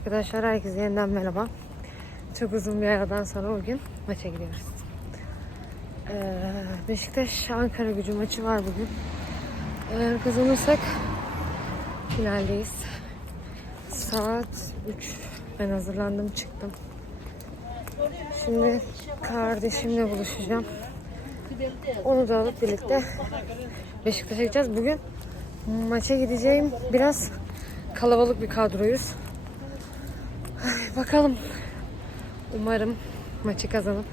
Arkadaşlar herkese yeniden merhaba. Çok uzun bir aradan sonra bugün maça gidiyoruz. Ee, Beşiktaş Ankara gücü maçı var bugün. Eğer kazanırsak finaldeyiz. Saat 3. Ben hazırlandım çıktım. Şimdi kardeşimle buluşacağım. Onu da alıp birlikte Beşiktaş'a gideceğiz. Bugün maça gideceğim biraz kalabalık bir kadroyuz. Bakalım. Umarım maçı kazanıp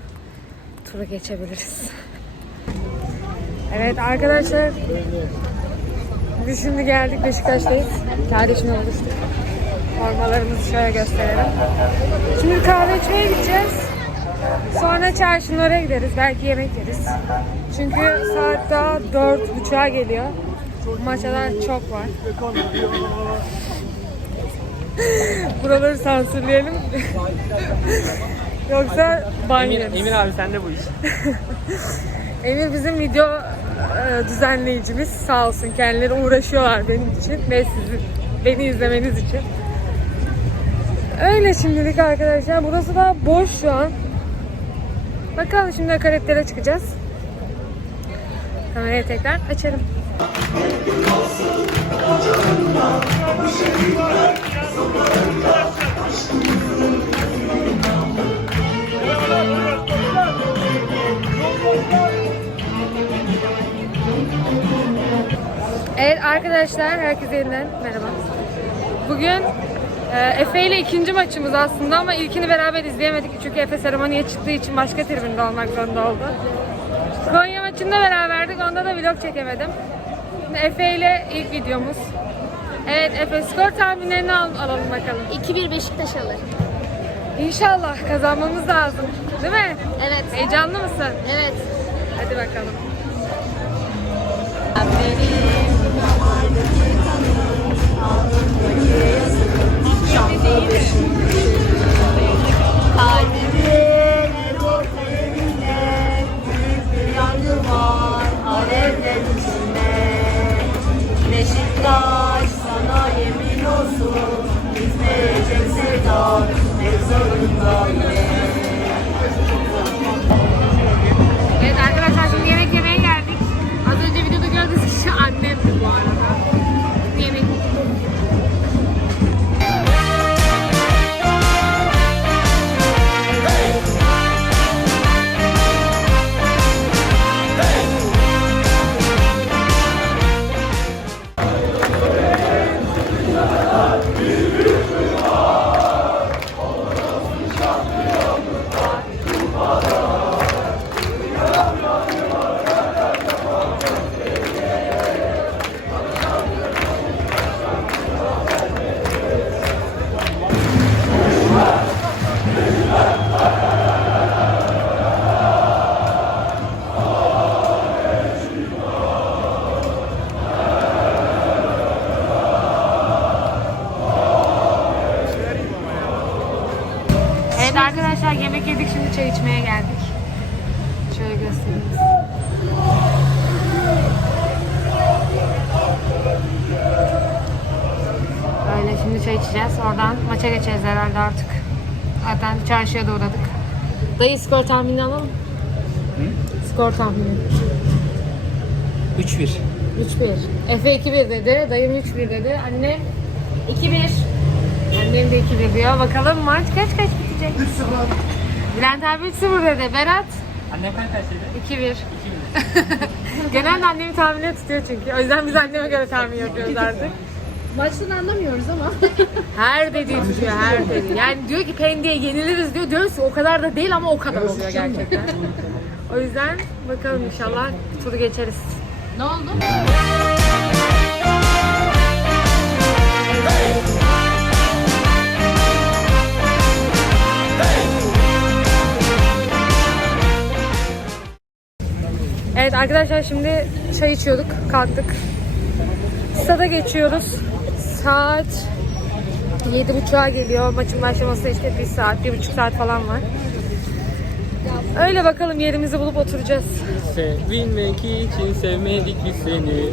turu geçebiliriz. Evet arkadaşlar. Biz şimdi geldik Beşiktaş'tayız. Kardeşimle buluştuk. Formalarımızı şöyle gösterelim. Şimdi kahve içmeye gideceğiz. Sonra çarşının oraya gideriz. Belki yemek yeriz. Çünkü saat daha dört buçuğa geliyor. Maça daha çok var. Buraları sansürleyelim. Yoksa ban Emir, yeriz. Emir abi sen de bu iş. Emir bizim video e, düzenleyicimiz. Sağ olsun kendileri uğraşıyorlar benim için ve sizin beni izlemeniz için. Öyle şimdilik arkadaşlar. Burası da boş şu an. Bakalım şimdi akaretlere çıkacağız. Kamerayı tekrar açarım. Evet arkadaşlar herkese yeniden merhaba. Bugün e, Efe ile ikinci maçımız aslında ama ilkini beraber izleyemedik çünkü Efe seremoniye çıktığı için başka tribünde olmak zorunda oldu. Konya maçında beraberdik onda da vlog çekemedim. Efe ile ilk videomuz. Evet Efe skor tahminlerini al, alalım bakalım. 2-1 Beşiktaş alır. İnşallah kazanmamız lazım. Değil mi? Evet. Heyecanlı mısın? Evet. Hadi bakalım. Şimdi çay içeceğiz. Oradan maça geçeceğiz herhalde artık. Zaten çarşıya da uğradık. Dayı skor tahmini alalım. Skor tahmini. 3-1. 3-1. Efe 2-1 dedi. Dayım 3-1 dedi. Annem 2-1. Annem de 2-1 diyor. Bakalım maç kaç kaç bitecek? 3-0. Bülent abi 3-0 dedi. Berat Annem kaç kaçtaydı? 2-1. Genelde annemi tahmine tutuyor çünkü. O yüzden biz anneme göre tahmin yapıyoruz artık. Maçtan anlamıyoruz ama. Her dediği tutuyor, her dediği. Yani diyor ki Pendik'e yeniliriz diyor. Diyoruz ki o kadar da değil ama o kadar oluyor gerçekten. O yüzden bakalım inşallah turu geçeriz. ne oldu? Evet arkadaşlar şimdi çay içiyorduk, kalktık. Stada geçiyoruz. Saat yedi buçuğa geliyor. Maçın başlaması işte bir saat, bir buçuk saat falan var. Öyle bakalım yerimizi bulup oturacağız. Sevilmek için sevmedik biz seni.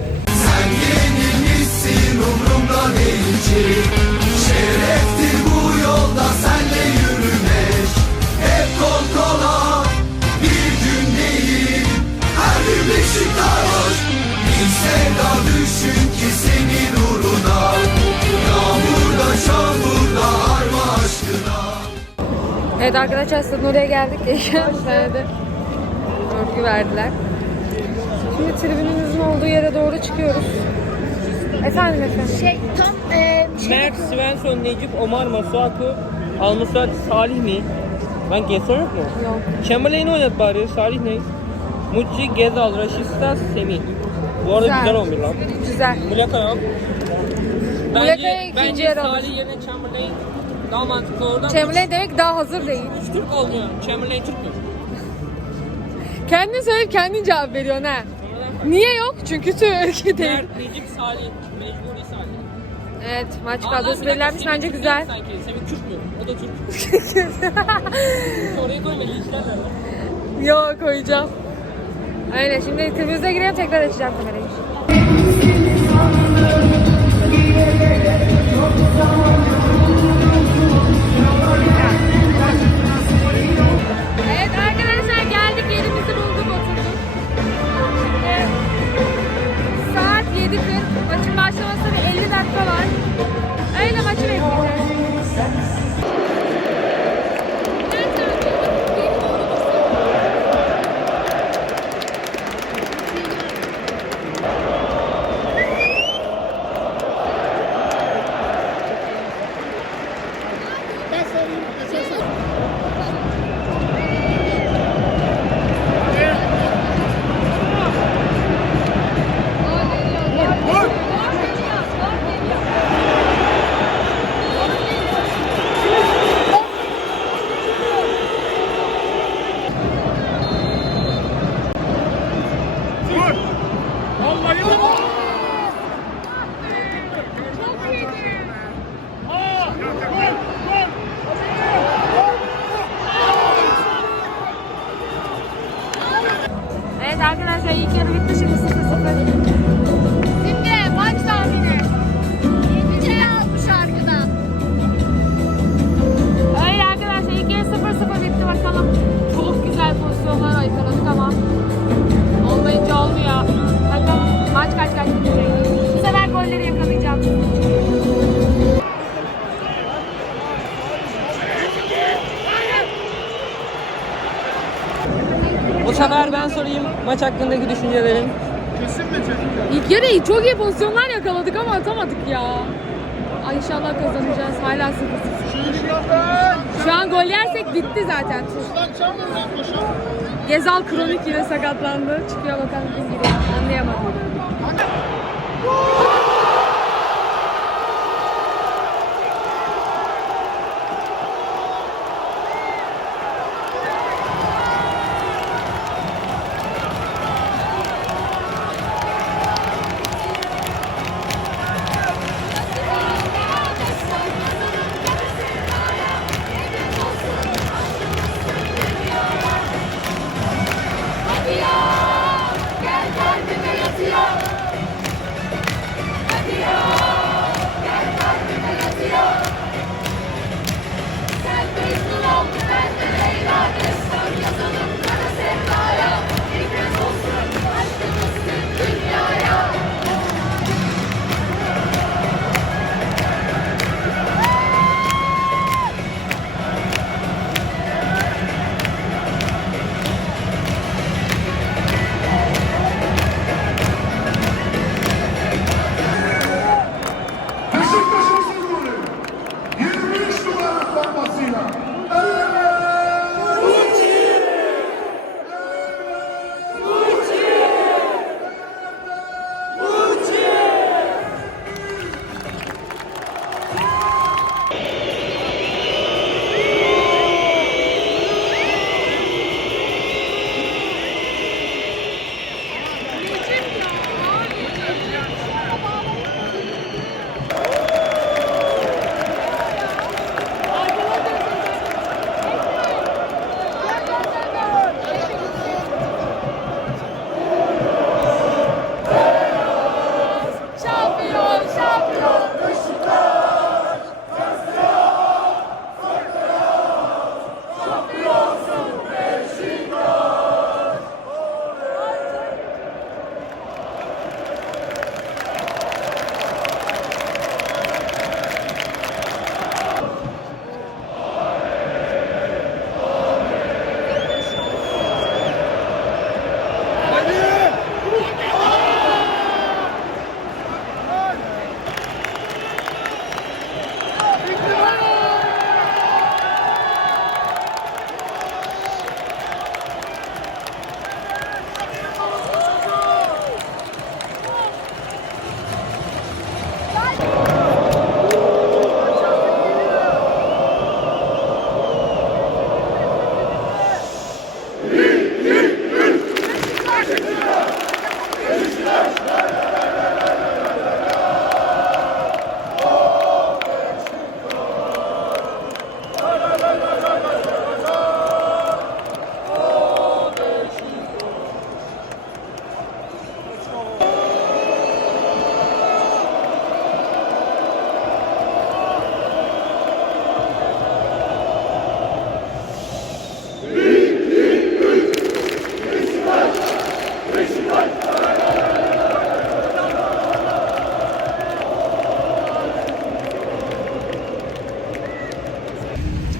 Sen yenilmişsin umrumda değil ki Şereftir bu bu yolda senle yürümek Hep kol kola bir gün değil Her gün Beşiktaş Bir sevda düşün ki senin uğruna Yağmurda çamurda harma aşkına Evet arkadaşlar stadın oraya geldik. Geçen sene de örgü verdiler. Şimdi tribünümüzün olduğu yere doğru çıkıyoruz. Efendim efendim. Şey tam e, şey Mert, Svensson, Necip, Omar, Masuaku, Almusat, Salih mi? Ben Gerson yok mu? Yok. Chamberlain'i oynat bari. Salih ne? Mucci, Gezal, Raşista, Semih. Bu arada Güzel. güzel 11 lan. Güzel. Muleka yok. Muleka'ya Bence, ikinci bence yer alır. Salih yerine Chamberlain daha mantıklı oradan. Chamberlain demek daha hazır değil. Üç Türk olmuyor. Chamberlain Türk mü? Kendin söyleyip kendin cevap veriyorsun ha. Niye yok? Çünkü Türk değil. Mert, Necip, Salih. Mecburi Salih. Evet maç Aa, lan kadrosu bir dakika, belirlenmiş Semih bence Türk güzel. Sanki. Semih Kürt mü? O da Türk. Oraya koyma linçlerler lan. Yok koyacağım. Aynen şimdi tribünüze gireyim tekrar açacağım kamerayı. Pozisyonlar yakaladık ama olmayınca olmuyor. Bakalım maç kaç kaç bitecek. Bu sefer golleri yakalayacağım. Bu sefer ben sorayım maç hakkındaki düşüncelerin. İlk yarı iyi, çok iyi pozisyonlar yakaladık ama atamadık ya. Ay inşallah kazanacağız. Hala 0 Şu an gol yersek bitti zaten. Gezal kronik yine sakatlandı. Çıkıyor bakalım kim giriyor. Anlayamadım.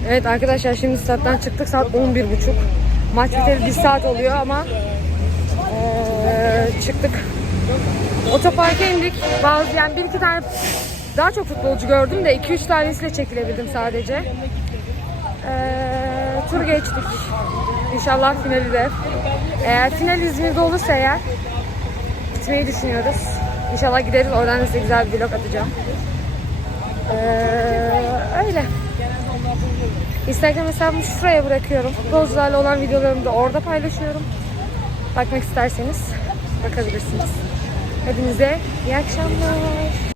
Evet arkadaşlar şimdi stat'tan çıktık saat 11.30. Maç biteli 1 saat oluyor ama eee, çıktık. Otoparka indik. Bazı yani bir iki tane daha çok futbolcu gördüm de 2-3 tanesiyle çekilebildim sadece. Eee, tur geçtik. İnşallah finali de. Eğer final İzmir'de olursa eğer gitmeyi düşünüyoruz. İnşallah gideriz. Oradan da size güzel bir vlog atacağım. Eee, öyle. Instagram hesabımı şuraya bırakıyorum. Futbolcularla olan videolarımı da orada paylaşıyorum. Bakmak isterseniz bakabilirsiniz. Hepinize iyi akşamlar.